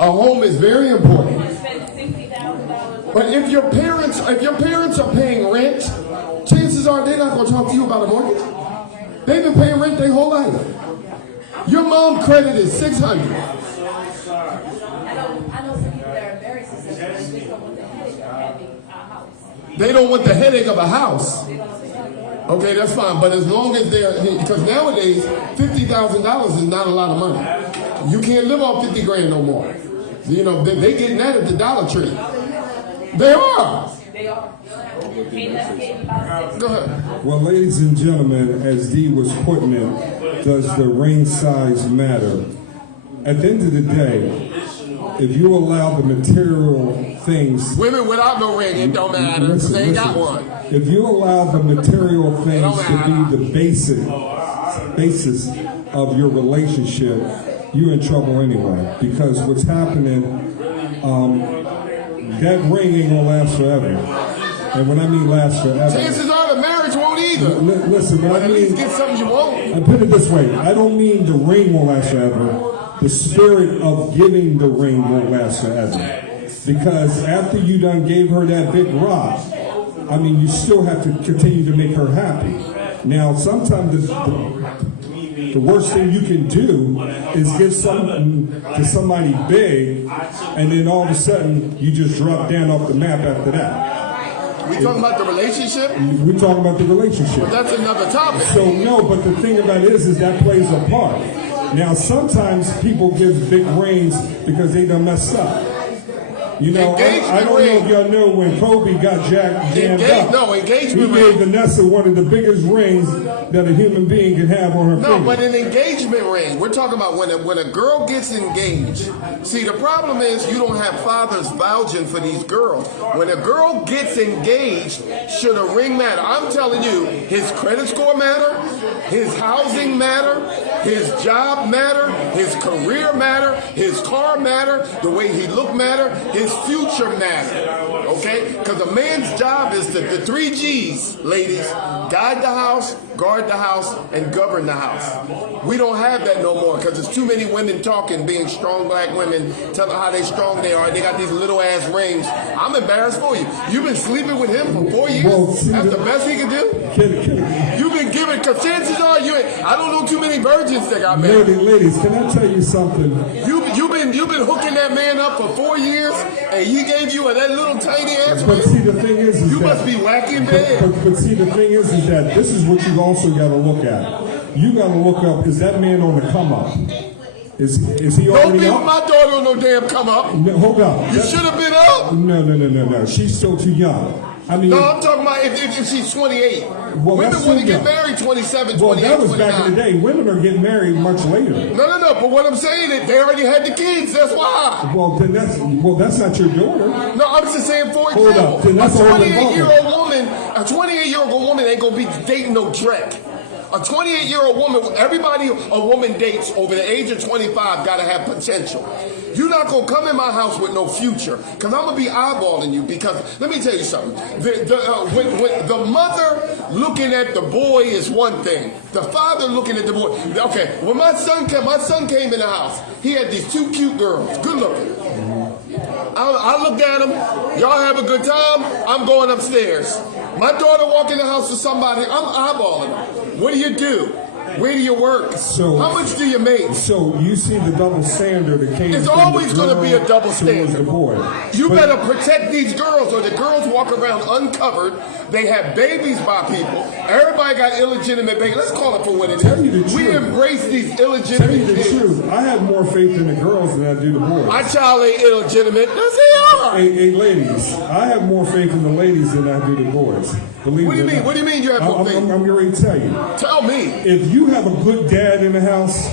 A home is very important. But if your parents are paying rent, chances are they're not going to talk to you about a mortgage. They've been paying rent their whole life. Your mom credit is $600. I know some people that are very successful. They don't want the headache of having a house. They don't want the headache of a house. Okay, that's fine. But as long as because nowadays $50,000 is not a lot of money. You can't live off 50 grand no more. You know, they getting that at the Dollar Tree. They are. They are. Go ahead. Well, ladies and gentlemen, as Dee was putting it, does the ring size matter? At the end of the day, if you allow the material things... Women without no ring, it don't matter because they ain't got one. If you allow the material things to be the basis of your relationship, you're in trouble anyway. Because what's happening, that ring ain't gonna last forever. And when I mean last forever... Chances are the marriage won't either. Listen, when but I at mean... least get something you want. I put it this way, I don't mean the ring won't last forever. The spirit of giving the ring won't last forever. Because after you done gave her that big rock, I mean, you still have to continue to make her happy. Now, sometimes the worst thing you can do is give something to somebody big, and then all of a sudden, you just drop down off the map after that. We talking about the relationship? We're talking about the relationship. But that's another topic. So, no, but the thing about it is that plays a part. Now, sometimes people give big rings because they done messed up. You know, I don't know if y'all know when Kobe got jammed up. No, engagement he gave Vanessa one of the biggest rings that a human being can have on her finger. No, but an engagement ring. We're talking about when a girl gets engaged. See, the problem is you don't have fathers vouching for these girls. When a girl gets engaged, should a ring matter? I'm telling you, his credit score matter, his housing matter, his job matter, his career matter, his car matter, the way he look matter, his future matter, okay? Because a man's job is the 3 G's, ladies. Guide the house, guard the house, and govern the house. We don't have that no more because there's too many women talking, being strong black women, telling how they strong they are. They got these little ass rings. I'm embarrassed for you. You've been sleeping with him for 4 years? Well, that's the best he can do? You've been giving, because chances are I don't know too many virgins that got married. Ladies, can I tell you something? You've been hooking that man up for 4 years, and he gave you that little tiny ass ring. But see, the thing is you must be whacking bad. But see, the thing is that this is what you also got to look at. You got to look up, is that man on the come up? Is he already up? Don't be with my daughter on no damn come up. No, hold up. You should have been up. No. She's still too young. I mean, no, I'm talking about if she's 28. Well, women want to get married 27, 28, well, that was 29. back in the day. Women are getting married much later. No. But what I'm saying is they already had the kids. That's why. Well, then that's not your daughter. No, I'm just saying, for Hold example, up. Then that's a 28-year-old woman ain't gonna be dating no Drake. A 28-year-old woman, everybody a woman dates over the age of 25 gotta have potential. You're not gonna come in my house with no future, because I'm gonna be eyeballing you. Because let me tell you something: when the mother looking at the boy is one thing. The father looking at the boy. Okay, when my son came in the house. He had these 2 cute girls, good looking. I looked at them. Y'all have a good time. I'm going upstairs. My daughter walk in the house with somebody. I'm eyeballing them. What do you do? Where do you work? So how much do you make? So you see the double standard that came. It's always going to be a double standard. The boy. You better protect these girls, or the girls walk around uncovered. They have babies by people. Everybody got illegitimate babies. Let's call it for what it is. We embrace these illegitimate babies. Tell you the truth. I have more faith in the girls than I do the boys. My child ain't illegitimate. Yes, they are. Hey, ladies. I have more faith in the ladies than I do the boys. Believe what do you me. mean? What do you mean you have more faith? I'm going to tell you. Tell me. If you have a good dad in the house,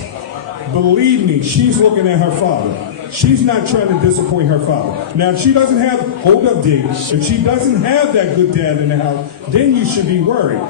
believe me, she's looking at her father. She's not trying to disappoint her father. Now, if she doesn't have, hold up, Dave. If she doesn't have that good dad in the house, then you should be worried.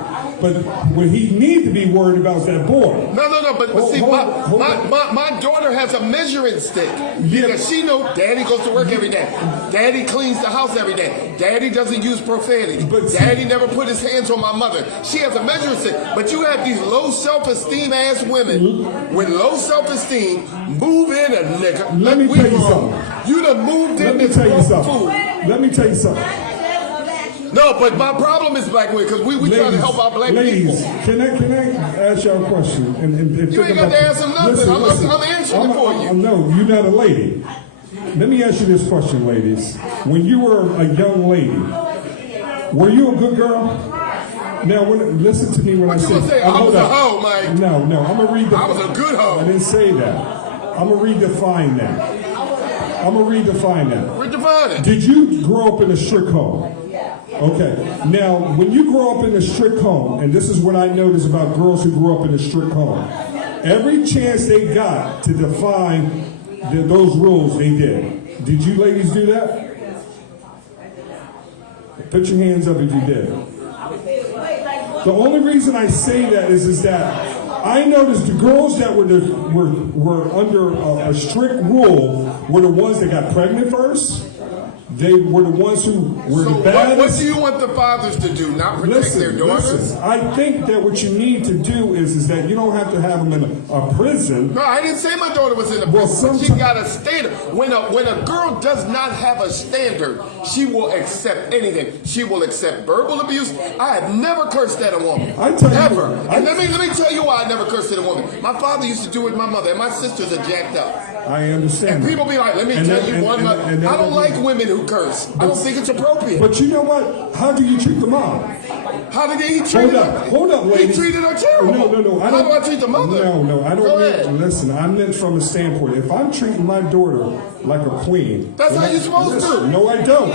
But what he need to be worried about is that boy. No. But see, my daughter has a measuring stick. Because she knows Daddy goes to work every day. Daddy cleans the house every day. Daddy doesn't use profanity. But Daddy never put his hands on my mother. She has a measuring stick. But you have these low self-esteem ass women with low self-esteem move in a nigga. Let me tell you something. You done moved in this fool. Let me tell you something. No, but my problem is black women because we trying to help our black ladies, people. Can I ask y'all a question? And You ain't got to ask them nothing. I'm answering it for you. No, you're not a lady. Let me ask you this question, ladies. When you were a young lady, were you a good girl? Now, listen to me when What I you gonna say? I was a hoe, Mike. No, I'm gonna read the. I was a good hoe. I didn't say that. I'm gonna redefine that. Redefine it. Did you grow up in a strict home? Okay. Now, when you grow up in a strict home, and this is what I notice about girls who grew up in a strict home, every chance they got to define those rules, they did. Did you ladies do that? Put your hands up if you did. The only reason I say that is that I noticed the girls that were under a strict rule were the ones that got pregnant first. They were the ones who were the baddest. What do you want the fathers to do? Not protect their daughters? Listen, I think that what you need to do is that you don't have to have them in a prison. No, I didn't say my daughter was in a prison. She got a standard. When a girl does not have a standard, she will accept anything. She will accept verbal abuse. I have never cursed at a woman. Ever. And let me tell you why I never cursed at a woman. My father used to do it with my mother, and my sisters are jacked up. I understand. And people be like, let me tell you one. I don't like women who curse. I don't think it's appropriate. But you know what? How do you treat the mom? How did he treat her? Hold up, ladies. He treated her terrible. No. How do I treat the mother? No, I don't. Go ahead. Listen, I meant from a standpoint. If I'm treating my daughter like a queen, that's how you're supposed to. No, I don't.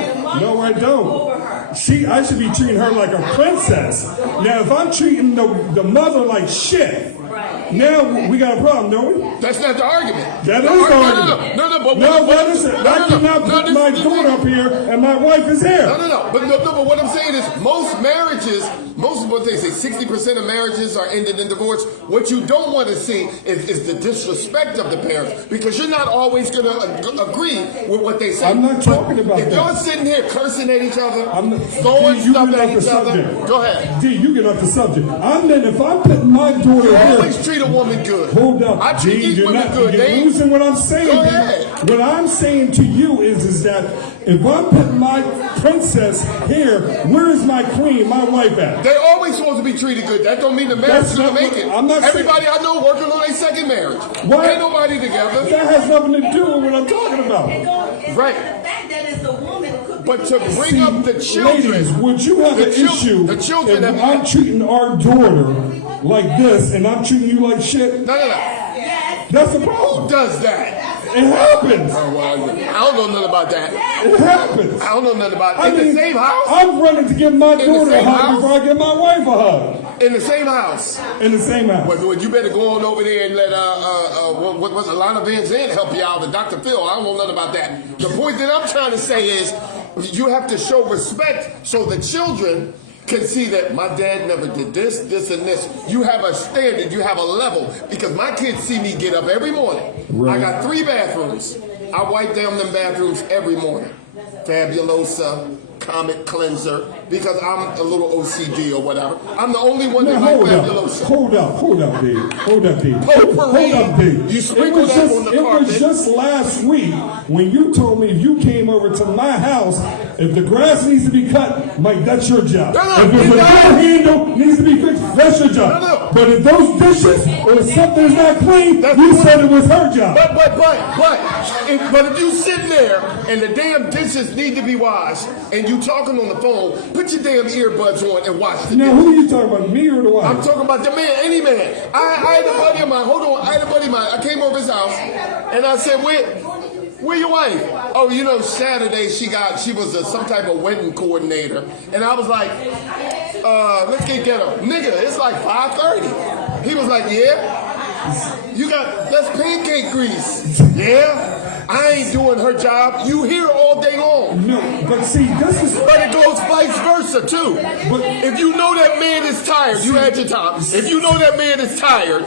I should be treating her like a princess. Now, if I'm treating the mother like shit. Now we got a problem, don't we? That's not the argument. That is the argument. No, that isn't. I cannot put my daughter up here and my wife is here. But what I'm saying is most marriages, most of what they say, 60% of marriages are ended in divorce. What you don't want to see is the disrespect of the parents because you're not always going to agree with what they say. I'm not talking about that. If you're sitting here cursing at each other, throwing stuff at each other, go ahead. D, you get off the subject. If I'm putting my daughter you here, always treat a woman good. Hold up, I treat these women good. You're losing what I'm saying. Go ahead. What I'm saying to you is that if I'm putting my princess here, where is my queen, my wife at? They always supposed to be treated good. That don't mean the marriage is gonna make it. Everybody I know working on their second marriage. What? Ain't nobody together. That has nothing to do with what I'm talking about. Right. But to bring up the children, ladies, would you have an issue the children if I'm treating our daughter like this and I'm treating you like shit? No. That's the problem. Who does that? It happens. Oh, well, I don't know nothing about that. It happens. I don't know nothing about it. In the same house? I'm running to give my daughter a hug before I give my wife a hug. In the same house? In the same house. Well, you better go on over there and let what was Alana Van Zandt help you out, and Dr. Phil. I don't know nothing about that. The point that I'm trying to say is you have to show respect so the children can see that my dad never did this, and this. You have a standard, you have a level. Because my kids see me get up every morning. Right. I got 3 bathrooms. I wipe down them bathrooms every morning. Fabulosa, Comet Cleanser, because I'm a little OCD or whatever. I'm the only one that likes Fabulosa. Hold up, D. Hold up, D. You sprinkle that on the carpet. It was just last week when you told me if you came over to my house, if the grass needs to be cut, Mike, that's your job. If the door handle needs to be fixed, that's your job. But if those dishes or something's not clean, you said it was her job. But if you sit there and the damn dishes need to be washed and you talking on the phone, put your damn earbuds on and watch the Now, who are you talking about, me or the wife? I'm talking about the man, any man. I had a buddy of mine, I came over his house and I said, where your wife? Oh, Saturday she was some type of wedding coordinator. And I was like, let's get ghetto. Nigga, it's like 5:30. He was like, yeah? That's pancake grease. Yeah? I ain't doing her job. You hear all day long. No, but see, this is. But it goes vice versa too. But if you know that man is tired, you had your time. If you know that man is tired,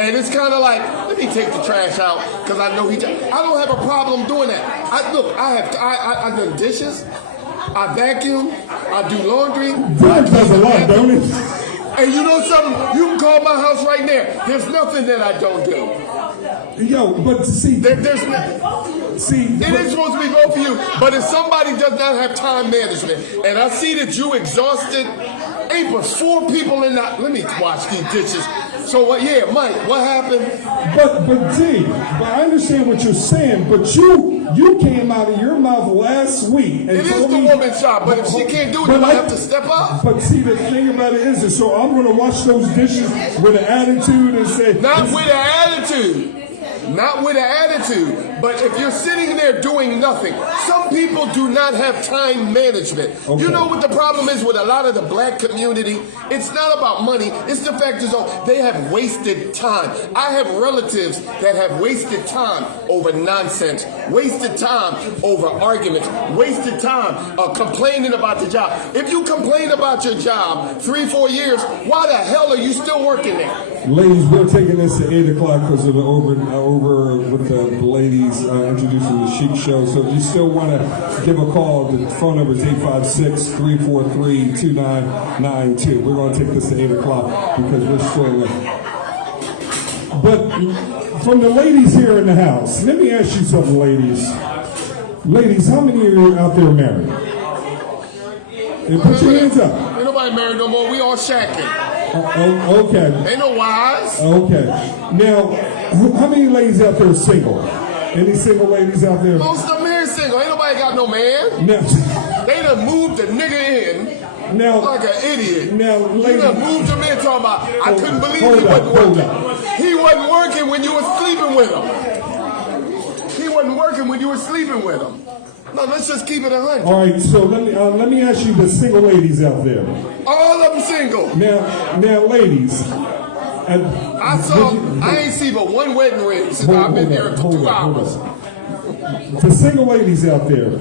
and it's kind of like, let me take the trash out because I know I don't have a problem doing that. I do dishes, I vacuum, I do laundry. That does a lot, don't it? And you know something? You can call my house right there. There's nothing that I don't do. Yo, but see, there's no. See, it is supposed to be both of you, but if somebody does not have time management, and I see that you exhausted, ain't but 4 people in that. Let me wash these dishes. So what? Yeah, Mike, what happened? But I understand what you're saying. But you came out of your mouth last week. And it is the woman's job, but if she can't do it, you might have to step up. But see, the thing about it is, so I'm going to wash those dishes with an attitude and say, not with an attitude. Not with an attitude, but if you're sitting there doing nothing, some people do not have time management. Okay. You know what the problem is with a lot of the black community? It's not about money. It's the fact is, they have wasted time. I have relatives that have wasted time over nonsense, wasted time over arguments, wasted time complaining about the job. If you complain about your job 3-4 years, why the hell are you still working there? Ladies, we're taking this to 8 o'clock because of the over with the ladies introducing the Chic Show. So if you still want to give a call, the phone number is 856-343-2992. We're going to take this to 8 o'clock because we're still But from the ladies here in the house, let me ask you something, ladies. Ladies, how many of you out there married? Hey, put your hands up. Ain't nobody married no more. We all shacking. Okay. Ain't no wives. Okay. Now, how many ladies out there are single? Any single ladies out there? Most of them here single. Ain't nobody got no man. Now, they done moved the nigga in like an idiot. Now, ladies, you done moved him in talking about, I couldn't believe he wasn't working. He wasn't working when you were sleeping with him. He wasn't working when you were sleeping with him. No, let's just keep it 100. All right, so let me ask you the single ladies out there. All of them single. Now, ladies. I ain't see but one wedding ring since I've been there for 2 hours. The single ladies out there,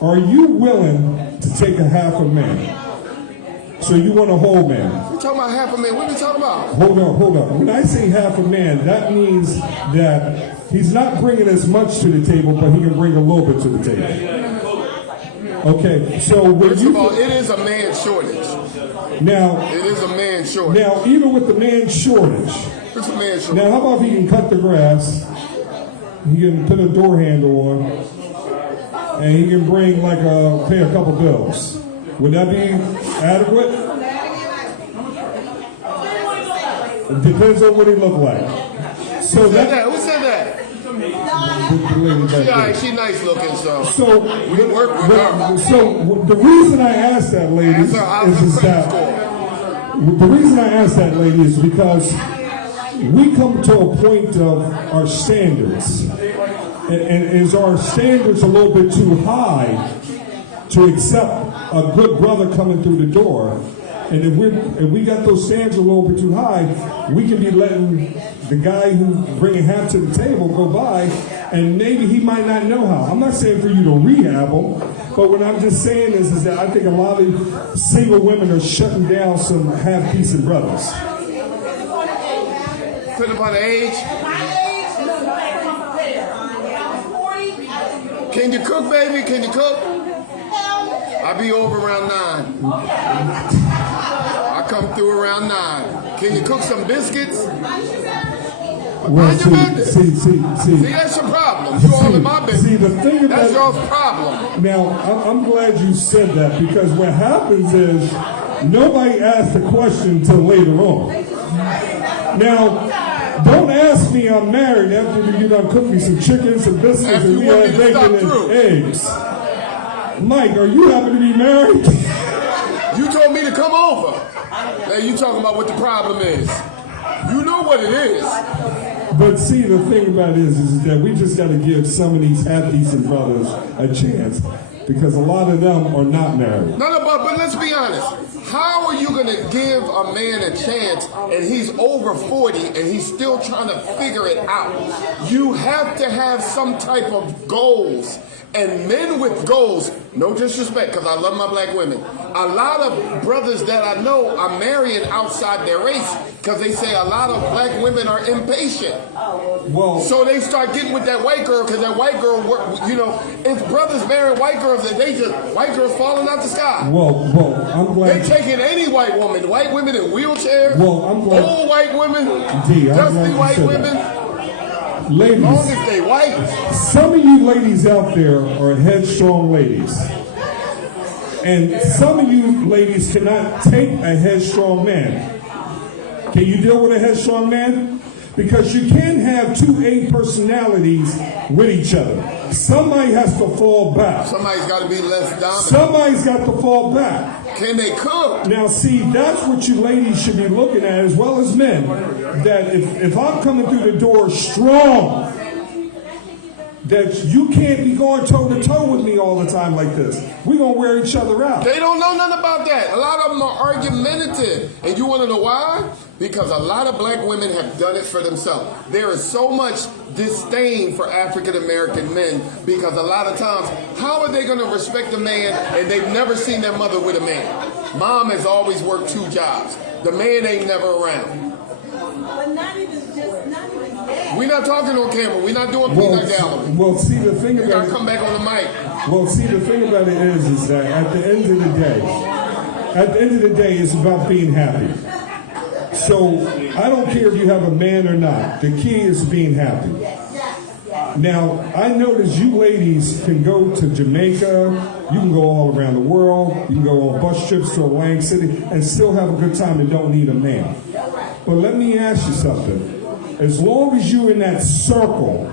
are you willing to take a half a man? So you want a whole man? We talking about half a man. What are we talking about? Hold on. When I say half a man, that means that he's not bringing as much to the table, but he can bring a little bit to the table. Okay, so when First of all, it is a man shortage. Now, it is a man shortage. Now, even with the man shortage, it's a man shortage. Now, how about if he can cut the grass? He can put a door handle on, and he can bring pay a couple bills. Would that be adequate? It depends on what he look like. So Who said that? She nice looking, so we work with her. So the reason I asked that lady is because we come to a point of our standards, and is our standards a little bit too high to accept a good brother coming through the door? And if we got those standards a little bit too high, we can be letting the guy who bringing half to the table go by, and maybe he might not know how. I'm not saying for you to rehab him, but what I'm just saying is that I think a lot of single women are shutting down some half-decent brothers. Put upon the age. Can you cook, baby? Can you cook? I'll be over around 9. I come through around 9. Can you cook some biscuits? Well, see, that's your problem. You all in my business. See, the thing about that's your problem. Now, I'm glad you said that, because what happens is nobody asks the question until later on. Now, don't ask me I'm married after you done cook me some chicken, some biscuits, and we had bacon and eggs. Mike, are you happen to be married? You told me to come over. Now you talking about what the problem is. You know what it is. But see, the thing about it is that we just got to give some of these half-decent brothers a chance, because a lot of them are not married. No, but let's be honest. How are you going to give a man a chance and he's over 40 and he's still trying to figure it out? You have to have some type of goals. And men with goals, no disrespect, because I love my black women. A lot of brothers that I know are marrying outside their race because they say a lot of black women are impatient. Well, So they start getting with that white girl because that white girl, you know, it's brothers marrying white girls and they just, white girls falling out the sky. well, I'm glad. They taking any white woman, white women in wheelchairs, Well, I'm glad. old white women, D, I'm dusty glad you white said women, that. long Ladies, as they white. some of you ladies out there are headstrong ladies. And some of you ladies cannot take a headstrong man. Can you deal with a headstrong man? Because you can't have two A personalities with each other. Somebody has to fall back. Somebody's got to be less dominant. Somebody's got to fall back. Can they cook? Now, see, that's what you ladies should be looking at, as well as men. That if I'm coming through the door strong, that you can't be going toe to toe with me all the time like this. We're going to wear each other out. They don't know nothing about that. A lot of them are argumentative. And you want to know why? Because a lot of black women have done it for themselves. There is so much disdain for African American men because a lot of times, how are they going to respect a man and they've never seen their mother with a man? Mom has always worked 2 jobs. The man ain't never around. But not even that. We're not talking on camera. We're not doing peanut gallery. Well, see, the thing You about gotta come back on the mic. Well, see, the thing about it is that at the end of the day, it's about being happy. So I don't care if you have a man or not. The key is being happy. Now, I notice you ladies can go to Jamaica, you can go all around the world, you can go on bus trips to Atlantic City and still have a good time and don't need a man. But let me ask you something. As long as you're in that circle,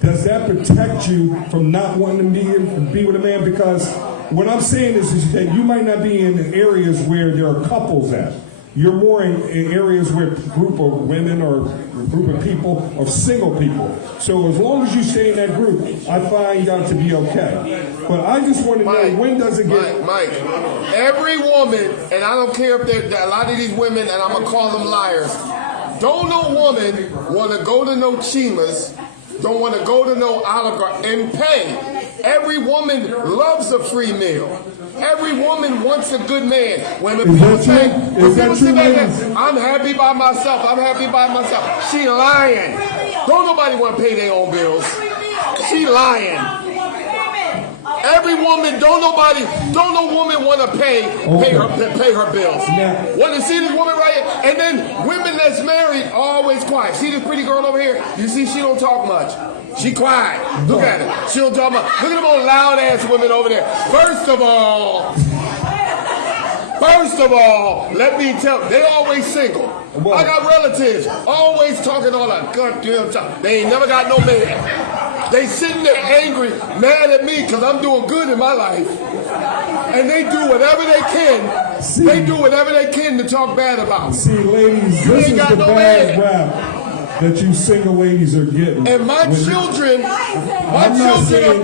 does that protect you from not wanting to be with a man? Because what I'm saying is that you might not be in areas where there are couples at. You're more in areas where a group of women or a group of people or single people. So as long as you stay in that group, I find out to be okay. But I just want to know, when does it get... Mike, every woman, and I don't care if they're a lot of these women, and I'm going to call them liars, don't no woman want to go to no Chimas, don't want to go to no Olive Garden and pay. Every woman loves a free meal. Every woman wants a good man. When people say, I'm happy by myself, I'm happy by myself. She lying. Don't nobody want to pay their own bills. She lying. Every woman, don't no woman want to pay her bills. Yeah. Want to see this woman right here? And then women that's married always quiet. See this pretty girl over here? You see, she don't talk much. She quiet. Look at her. She don't talk much. Look at them old loud ass women over there. First of all, let me tell you, they always single. I got relatives always talking all that goddamn time. They ain't never got no man. They sitting there angry, mad at me because I'm doing good in my life. And they do whatever they can. They do whatever they can to talk bad about me. See, ladies, this is the bad rap that you single ladies are getting. And my children are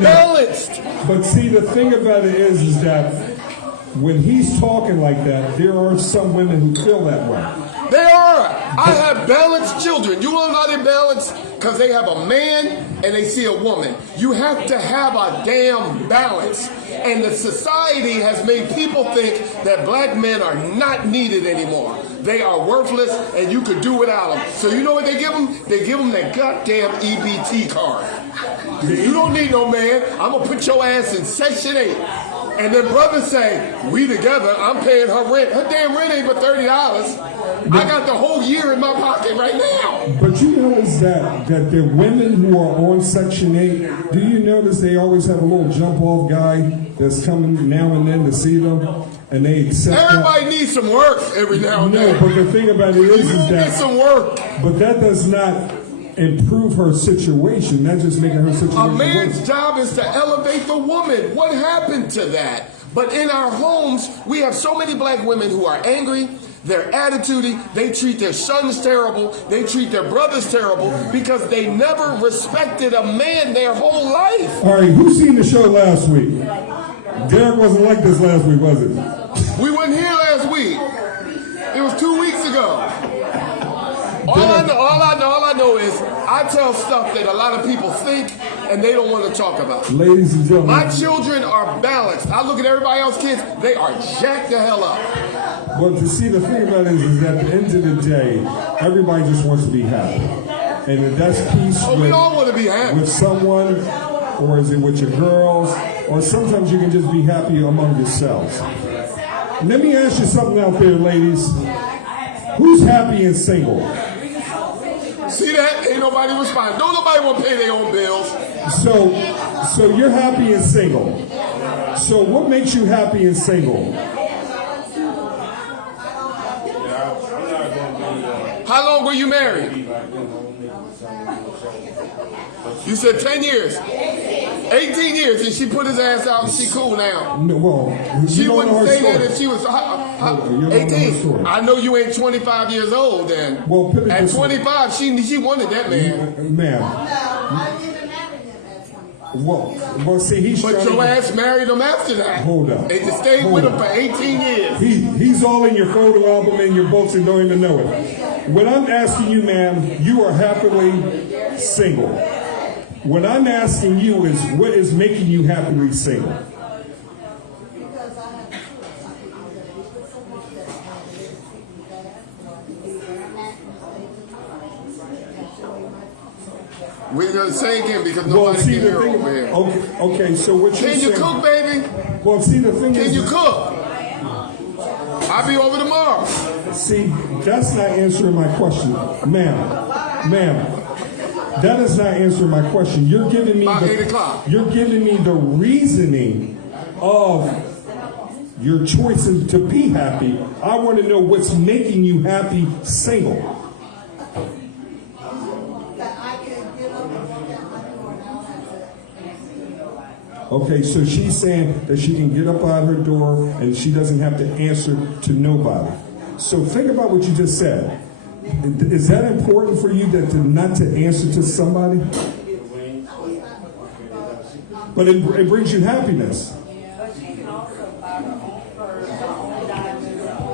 balanced. But see, the thing about it is that when he's talking like that, there are some women who feel that way. They are. I have balanced children. You know how they're balanced? Because they have a man and they see a woman. You have to have a damn balance. And the society has made people think that black men are not needed anymore. They are worthless and you could do without them. So you know what they give them? They give them that goddamn EBT card. You don't need no man. I'm going to put your ass in Section 8. And then brothers say, we together, I'm paying her rent. Her damn rent ain't but $30. I got the whole year in my pocket right now. But you notice that the women who are on Section 8, do you notice they always have a little jump-off guy that's coming now and then to see them? And they accept everybody needs some work every now and then. No, but the thing about it is that... Get some work. But that does not improve her situation. That's just making her situation A man's worse. job is to elevate the woman. What happened to that? But in our homes, we have so many black women who are angry. They're attitudey. They treat their sons terrible. They treat their brothers terrible because they never respected a man their whole life. All right, who seen the show last week? Derek wasn't like this last week, was it? We weren't here last week. It was 2 weeks ago. All I know is I tell stuff that a lot of people think and they don't want to talk about. Ladies and gentlemen, My children are balanced. I look at everybody else's kids, they are jacked the hell up. well, to see the thing about it is at the end of the day, everybody just wants to be happy. And if that's peace We all want to be happy. with someone, or is it with your girls, or sometimes you can just be happy among yourselves. Let me ask you something out there, ladies. Who's happy and single? See that? Ain't nobody responding. Don't nobody want to pay their own bills. So you're happy and single. So what makes you happy and single? How long were you married? You said 10 years. 18 years, and she put his ass out and she cool now. No, well, She you don't know wouldn't her say that story. if she was You don't know her 18. story. I know you ain't 25 years old then. Well, put it At this way. 25, she wanted that man. Ma'am. I didn't marry him at 25. Well, see, he's But trying your to, ass married him after that. Hold up. And you stayed Hold with him up. for 18 years. he's all in your photo album and your books and don't even know it. What I'm asking you, ma'am, you are happily single. What I'm asking you is, what is making you happily single? Because I have We're going to say again because Well, nobody see can the hear thing. over here. Okay. So what you're Can you saying? cook, baby? Well, see the thing Can is, you cook? I'll be over tomorrow. see, that's not answering my question, ma'am. That is not answering my question. You're giving me About 8 o'clock. You're giving me the reasoning of your choices to be happy. I want to know what's making you happy single. that I can get up and walk out my door and I don't have to. Okay, so she's saying that she can get up out her door and she doesn't have to answer to nobody. So think about what you just said. Is that important for you that not to answer to somebody? But it brings you happiness.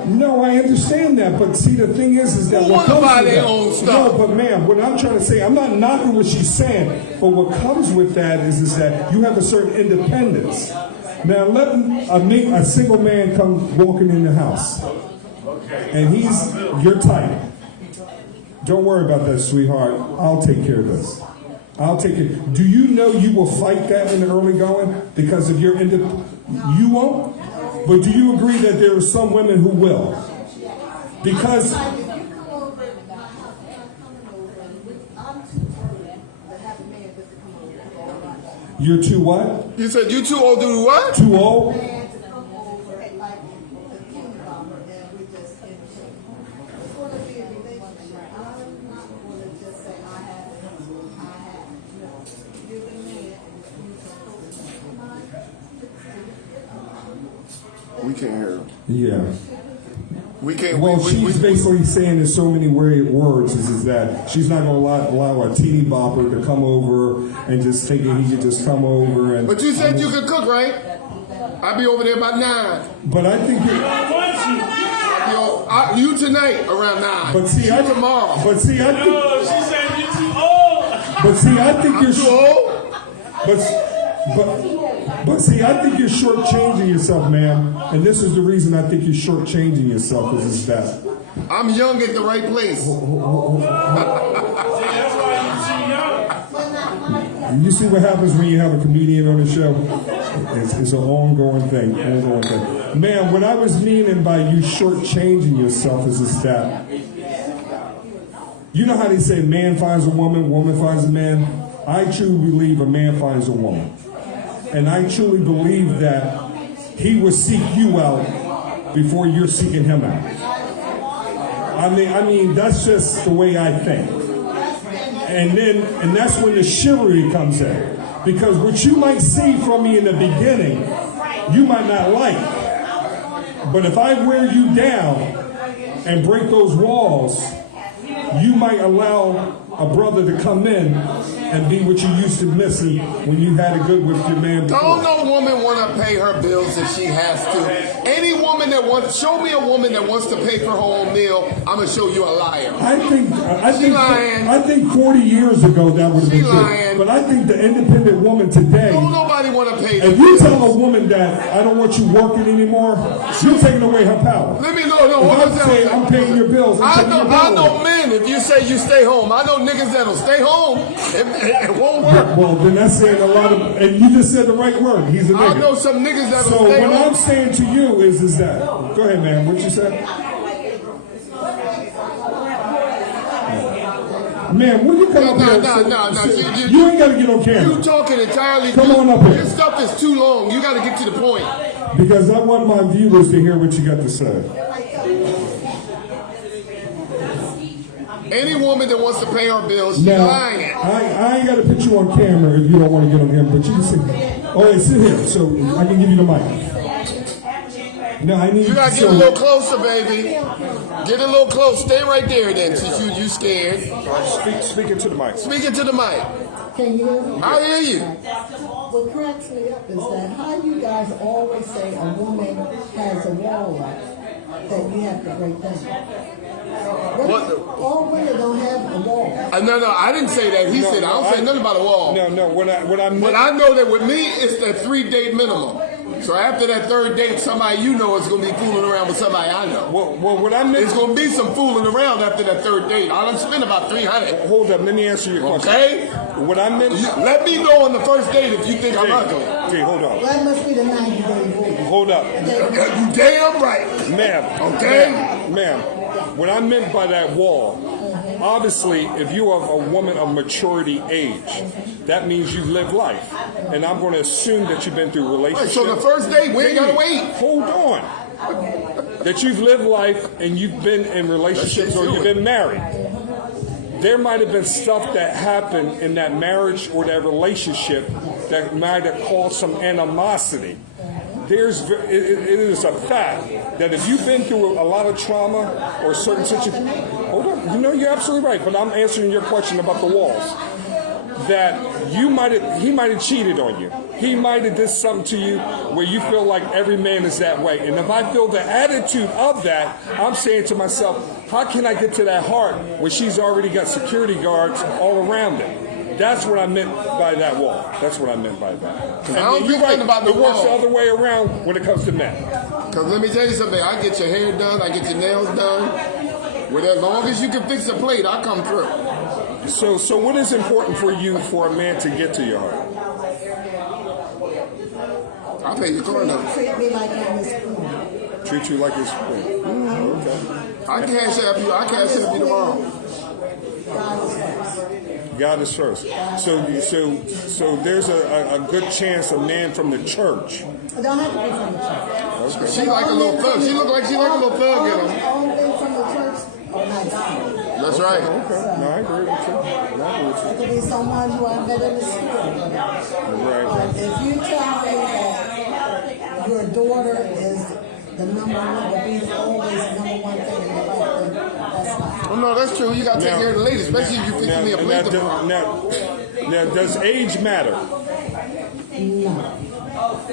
No, I understand that, but see, the thing is that Who what wanna comes buy with their that, own stuff? no, but ma'am, what I'm trying to say, I'm not knocking what she's saying, but what comes with that is that you have a certain independence. Now, let a single man come walking in the house, and you're tight. Don't worry about that, sweetheart. I'll take care of this. I'll take it. Do you know you will fight that in the early going because of your You won't? But do you agree that there are some women who will? Because If you come over to my house, I'm coming over and I'm too old to have a man just to come over. you're too what? You said you too old to do what? Too old? Man to come over and like the king bomber and we just can it's going to be a relationship. I'm not going to just say I have it. No. You're the man and you're supposed to come on. We can't hear her. Yeah. We can't. Well, we, she's basically saying in so many words is that she's not going to allow a teeny bopper to come over and just thinking he could just come over and. But you said you could cook, right? I'll be over there by 9. But I think You tonight around 9. But see, She tomorrow. But see, I think. She said you're too old. But see, I think I'm you're. too old. But see, I think you're shortchanging yourself, ma'am. And this is the reason I think you're shortchanging yourself is that. I'm young at the right place. See, that's why you too young. You see what happens when you have a comedian on the show? It's an ongoing thing. Ma'am, what I was meaning by you shortchanging yourself is that. You know how they say man finds a woman, woman finds a man? I truly believe a man finds a woman. And I truly believe that he will seek you out before you're seeking him out. I mean, that's just the way I think. And that's when the chivalry comes in. Because what you might see from me in the beginning, you might not like. But if I wear you down and break those walls, you might allow a brother to come in and be what you used to missing when you had it good with your man before. Don't no woman want to pay her bills if she has to. Any woman that wants, show me a woman that wants to pay for her own meal, I'm gonna show you a liar. I think 40 years ago that would have been lying. true. But I think the independent woman today. Don't nobody want to pay. If you tell a woman that I don't want you working anymore, you're taking away her power. Let me know. No, if what I'm was that? saying I'm paying your bills. I know men. If you say you stay home, I know niggas that'll stay home. It won't work. Well, then that's saying a lot of. And you just said the right word. He's a nigga. I know some niggas that'll so stay home. So what I'm saying to you is that. Go ahead, man. What you said? Man, when you come up here, you ain't got to get on camera. You talking entirely. Come on up here. This stuff is too long. You got to get to the point. Because I want my viewers to hear what you got to say. Any woman that wants to pay her bills, she's now, lying. I ain't got to put you on camera if you don't want to get on camera, but you can sit. Oh, hey, sit here, so I can give you the mic. No, I need you gotta get a little closer, baby. Get a little close. Stay right there, then, since you scared. Speaking to the mic. Speaking to the mic. Can you hear me? I hear you. What cracks me up is that how you guys always say a woman has a wall up that you have to break down. All women don't have a wall. No, I didn't say that. He said I don't say nothing about a wall. No. What I meant. But I know that with me, it's that 3-date minimum. So after that third date, somebody you know is going to be fooling around with somebody I know. Well, what I meant. There's going to be some fooling around after that third date. I done spent about $300. Hold up, let me answer your question. Okay? What I meant. Let me know on the first date if you think I'm ugly. Okay, hold on. That must be the 90-day rule. Hold up. You damn right. Ma'am. Okay? Ma'am. What I meant by that wall, obviously, if you are a woman of maturity age, that means you've lived life. And I'm going to assume that you've been through relationships. So the first date, we ain't got to wait. Hold on. That you've lived life and you've been in relationships or you've been married. There might have been stuff that happened in that marriage or that relationship that might have caused some animosity. It is a fact that if you've been through a lot of trauma or certain situations, hold on, you know you're absolutely right, but I'm answering your question about the walls. That he might have cheated on you. He might have did something to you where you feel like every man is that way. And if I feel the attitude of that, I'm saying to myself, how can I get to that heart when she's already got security guards all around it? That's what I meant by that wall. That's what I meant by that. And you're right, about the it works the other way around when it comes to men. Because let me tell you something. I get your hair done. I get your nails done. Well, as long as you can fix a plate, I come through. So what is important for you for a man to get to your heart? I'll pay your car note. Treat me like I'm his queen. Treat you like his queen. Okay. I cash app you. I cash app you tomorrow. God is first. God is first. So there's a good chance a man from the church. It don't have to be from the church. Okay. She like a little thug. She look like she like a little thug in him. All men from the church are nice. That's right. Okay. No, I agree with you. It could be someone who I met in the school. Right. But if you tell me that your daughter is the number one, will be always the number one thing in your life, then that's not. Well, no, that's true. You got to take care of the ladies, especially if you fix me a plate tomorrow. Now, does age matter? No.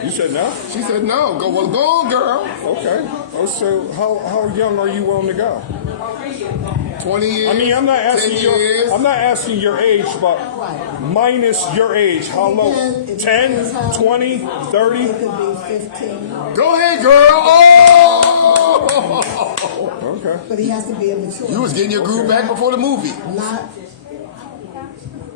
You said no? She said no. Go on, girl. Okay. Oh, so how young are you willing to go? 20 years. I mean, I'm not asking your age, but minus your age. How low? 10, 20, 30? It could be 15. Go ahead, girl. Oh! Okay. But he has to be a mature. You was getting your groove back before the movie.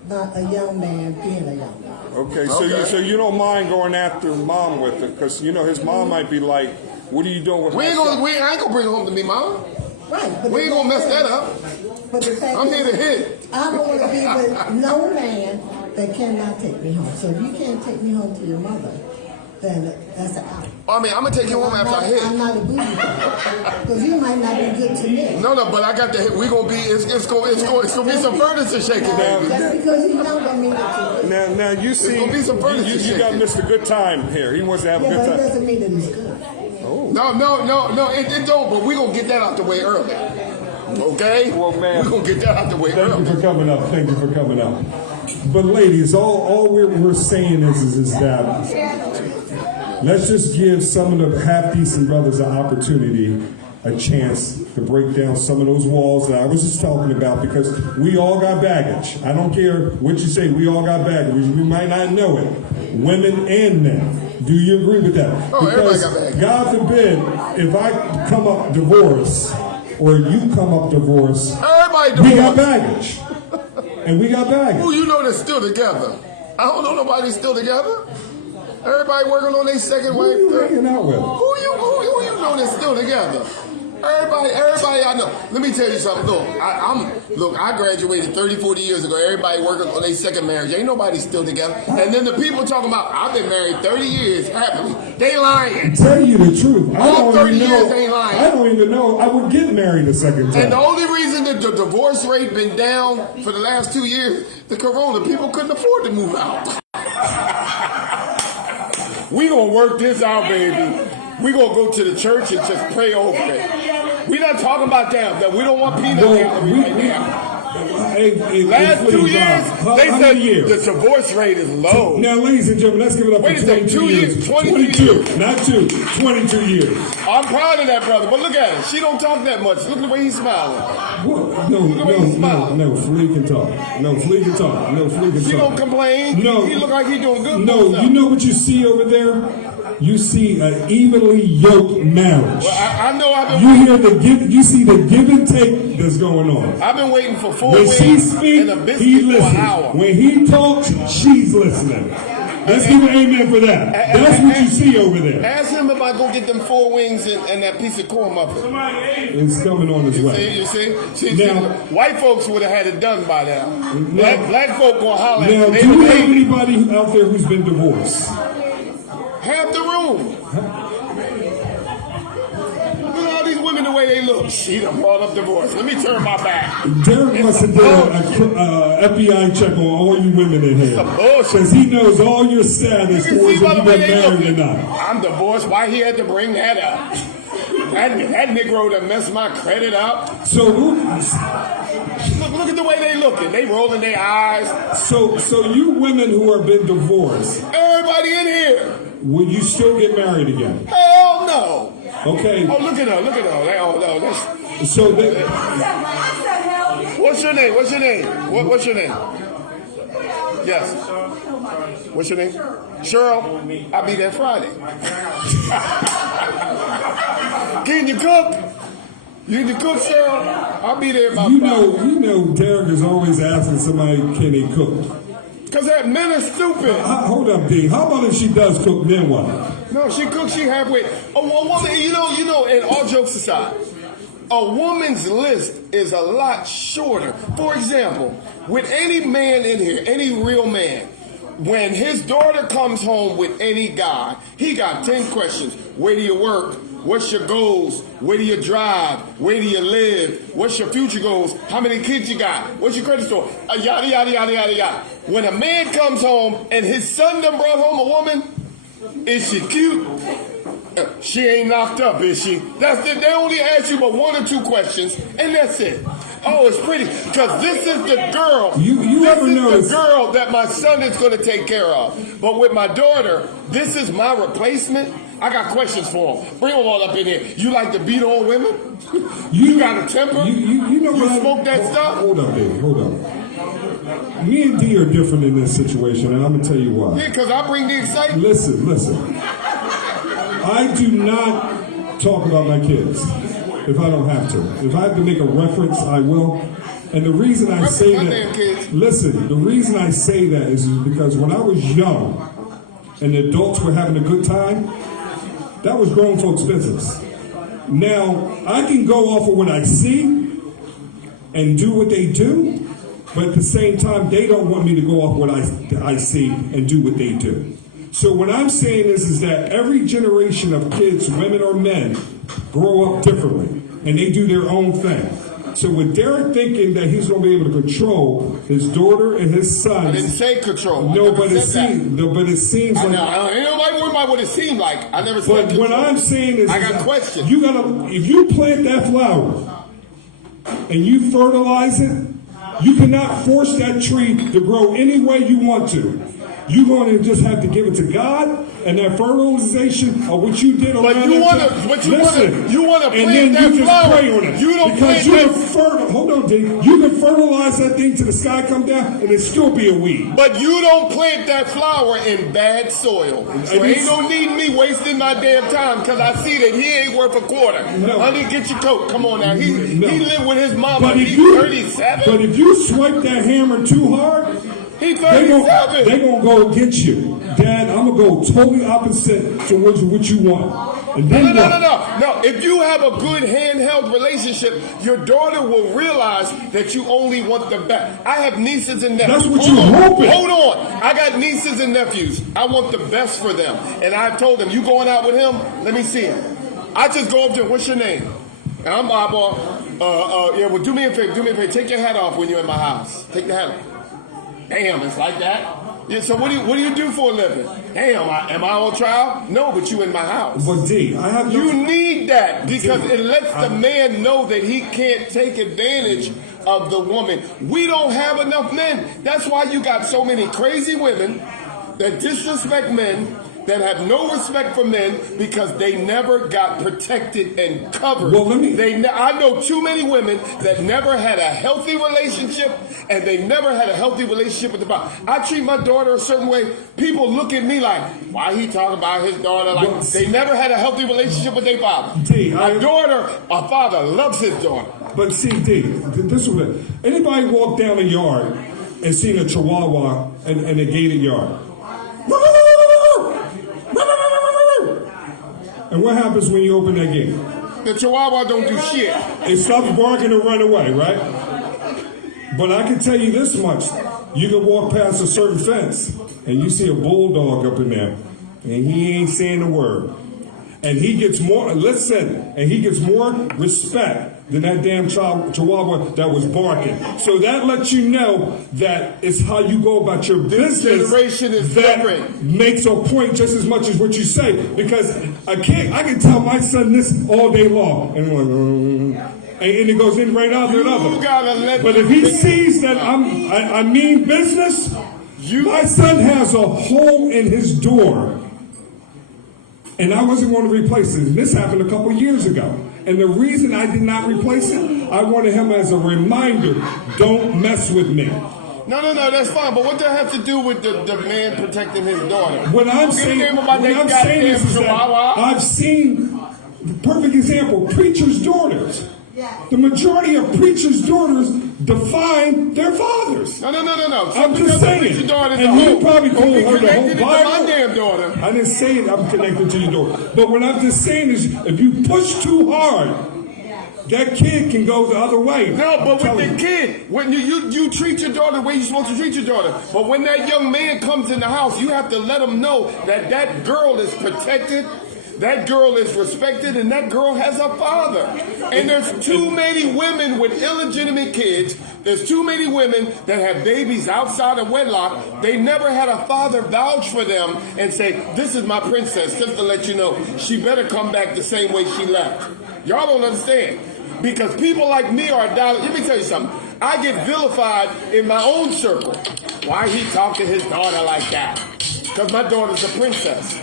Not a young man being a young man. Okay, so you don't mind going after mom with it, because you know his mom might be like, "What are you doing with my son?" I ain't gonna bring it home to me, mom. Right. But We ain't gonna mess that up. But the fact I'm here is, to hit. I don't want to be with no man that cannot take me home. So if you can't take me home to your mother, then that's an out. I mean, I'm gonna take you home after I hit. I'm not a booty because you might not be good to me. No, but I got the hit. We gonna be. It's gonna be some furniture shaking, baby. Just because you know that means that you're Now you see, gonna be some furniture you got shaking. Mr. Good Time here. He wants to have a but good it time. doesn't mean that he's good. No, it don't. But we gonna get that out the way early. Okay? Well, man, we gonna get that out the way Thank early. you for coming up. But ladies, all we're saying is that let's just give some of the half-decent brothers an opportunity, a chance to break down some of those walls that I was just talking about, because we all got baggage. I don't care what you say, we all got baggage. We might not know it, women and men. Do you agree with that? Oh, because everybody got baggage. God forbid, if I come up divorce or you come up divorce, Everybody we got divorced. baggage. And we got baggage. Who you know that's still together? I don't know nobody still together. Everybody working on their second Who wife. you third. hanging out with? Who you know that's still together? Everybody I know. Let me tell you something. Look, I graduated 30, 40 years ago. Everybody working on their second marriage. Ain't nobody still together. And then the people talking about, I've been married 30 years happily. They lying. Tell you the truth. All 30 years ain't lying. I don't even know I would get married a second time. And the only reason that the divorce rate been down for the last 2 years, the corona, people couldn't afford to move out. We gonna work this out, baby. We gonna go to the church and just pray over it. We not talking about that we don't want peanut gallery right now. Last 2 years, they said the divorce rate is low. Now, ladies and gentlemen, let's give it up Wait for a second, 22 years. 22 years. Not 2, 22 years. I'm proud of that brother, but look at him. She don't talk that much. Look at the way he's smiling. What? No, Flea can talk. Flea can talk. She don't complain. No. He look like he doing good. No, you know what you see over there? You see an evenly yoked marriage. Well, I know I've been You see the give and take that's going on. I've been waiting for 4 When she weeks speaks, and a he biscuit for an listens. hour. When he talks, she's listening. Let's give an amen for that. That's what you see over there. Ask him if I go get them 4 wings and that piece of corn muffin. It's coming on its way. You see? Now- White folks would have had it done by now. Black folk gonna holler at Now, you. do you have anybody out there who's been divorced? Half the room. Look at all these women the way they look. She done brought up divorce. Let me turn my back. Derek must have done an FBI check on all you women in here. bullshit. Because he knows all your status You can towards see if by you the got way they married or looking. not. I'm divorced. Why he had to bring that up? That Negro done messed my credit up. So Look at the way they looking. They rolling their eyes. So you women who have been divorced, Everybody in here. will you still get married again? Hell no. Okay. Oh, look at her. They, oh, no. So What's your name? What's your name? What's your name? Yes. What's your name? Cheryl. I'll be there Friday. Can you cook? You can cook, Cheryl? I'll be there about you 5. know, Derek is always asking somebody, can they cook? Because that men are stupid. Hold up, D. How about if she does cook, then what? No, she cooks, she halfway. A woman, you know, and all jokes aside, a woman's list is a lot shorter. For example, with any man in here, any real man, when his daughter comes home with any guy, he got 10 questions. Where do you work? What's your goals? Where do you drive? Where do you live? What's your future goals? How many kids you got? What's your credit score? Yada, yada, yada, yada, yada. When a man comes home and his son done brought home a woman, is she cute? She ain't knocked up, is she? That's it. They only ask you about 1 or 2 questions, and that's it. Oh, it's pretty. Because this is the girl. This is the girl that my son is going to take care of. But with my daughter, this is my replacement. I got questions for him. Bring them all up in here. You like to beat on women? You got a temper? You know you smoke that stuff? Hold up, Dave. Hold up. Me and D are different in this situation, and I'm going to tell you why. Yeah, because I bring the excitement. Listen. I do not talk about my kids if I don't have to. If I have to make a reference, I will. And the reason I say that, listen, the reason I say that is because when I was young and the adults were having a good time, that was grown folks' business. Now, I can go off of what I see and do what they do, but at the same time, they don't want me to go off what I see and do what they do. So what I'm saying is that every generation of kids, women or men, grow up differently, and they do their own thing. So with Derek thinking that he's going to be able to control his daughter and his son, I didn't say control. No, but it seems like. I know. Ain't nobody worried about what it seemed like. I never said But control. what I'm saying is, I got questions. If you plant that flower and you fertilize it, You cannot force that tree to grow any way you want to. You're going to just have to give it to God and that fertilization of what you did around But you want to, you want to plant that flower. You don't plant that. Hold on, D. You can fertilize that thing till the sky come down, and it still be a weed. But you don't plant that flower in bad soil. So ain't no need me wasting my damn time because I see that he ain't worth a quarter. No. Honey, get your coat. Come on now. He lived with his mama. But He's 37. But if you swipe that hammer too hard, he's 37. They're going to go against you. Dad, I'm going to go totally opposite to what you want. And then No. If you have a good handheld relationship, your daughter will realize that you only want the best. I have nieces and nephews. That's what you're hoping. Hold on. I got nieces and nephews. I want the best for them. And I've told them, you going out with him? Let me see him. I just go up to him. What's your name? And I'm Bob. Yeah, well, do me a favor. Take your hat off when you're in my house. Take the hat off. Damn, it's like that. Yeah, so what do you do for a living? Damn, am I on trial? No, but you in my house. But D, I have you need that because it lets the man know that he can't take advantage of the woman. We don't have enough men. That's why you got so many crazy women that disrespect men, that have no respect for men because they never got protected and covered. Well, I know too many women that never had a healthy relationship, and they never had a healthy relationship with the father. I treat my daughter a certain way. People look at me like, why he talking about his daughter? Like they never had a healthy relationship with their father. A father loves his daughter. But see, D, this is what anybody walk down a yard and seen a chihuahua in a gated yard. And what happens when you open that gate? The chihuahua don't do shit. It stops barking and run away, right? But I can tell you this much. You can walk past a certain fence and you see a bulldog up in there and he ain't saying a word. And he gets more, he gets more respect than that damn chihuahua that was barking. So that lets you know that it's how you go about your business. This generation is that different. Makes a point just as much as what you say. Because I can tell my son this all day long. And I'm like, and it goes in right out the other. But if he sees that I mean business, my son has a hole in his door. And I wasn't going to replace it. And this happened a couple years ago. And the reason I did not replace it, I wanted him as a reminder, don't mess with me. No, that's fine. But what does that have to do with the man protecting his daughter? What I'm saying is that I've seen, the perfect example, preachers' daughters. The majority of preachers' daughters define their fathers. No. I'm just saying. And you probably call her the whole Bible. My damn daughter. I didn't say it, I'm connected to your daughter. But what I'm just saying is, if you push too hard, that kid can go the other way. No, but with the kid, when you treat your daughter the way you're supposed to treat your daughter. But when that young man comes in the house, you have to let him know that that girl is protected. That girl is respected, and that girl has a father. And there's too many women with illegitimate kids. There's too many women that have babies outside of wedlock. They never had a father vouch for them and say, this is my princess, just to let you know, she better come back the same way she left. Y'all don't understand. Because people like me are down. Let me tell you something. I get vilified in my own circle. Why he talk to his daughter like that? Because my daughter's a princess.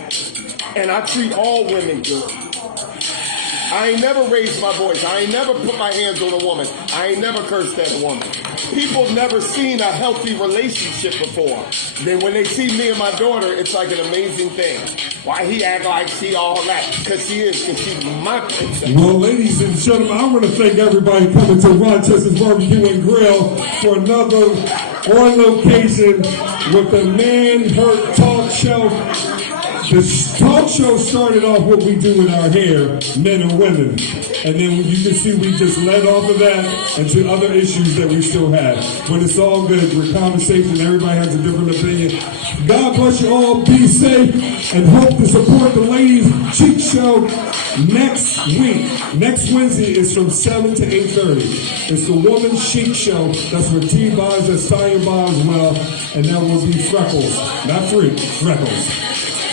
And I treat all women good. I ain't never raised my voice. I ain't never put my hands on a woman. I ain't never cursed at a woman. People never seen a healthy relationship before. Then when they see me and my daughter, it's like an amazing thing. Why he act like she all that? Because she's my princess. Well, ladies and gentlemen, I want to thank everybody coming to Rochester's Barbecue and Grill for another on location with the Man Hurt Talk Show. This talk show started off what we do with our hair, men and women. And then you can see we just led off of that into other issues that we still have. But it's all good. We're conversation. Everybody has a different opinion. God bless you all. Be safe. And hope to support the Ladies Cheek Show next week. Next Wednesday is from 7 to 8:30. It's the Woman's Chic Show. That's where T-Bonds, that's Tanya Bonds as well. And that will be Freckles. Not Freak, Freckles.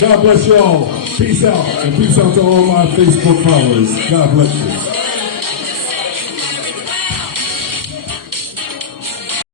God bless you all. Peace out. And peace out to all my Facebook followers. God bless you.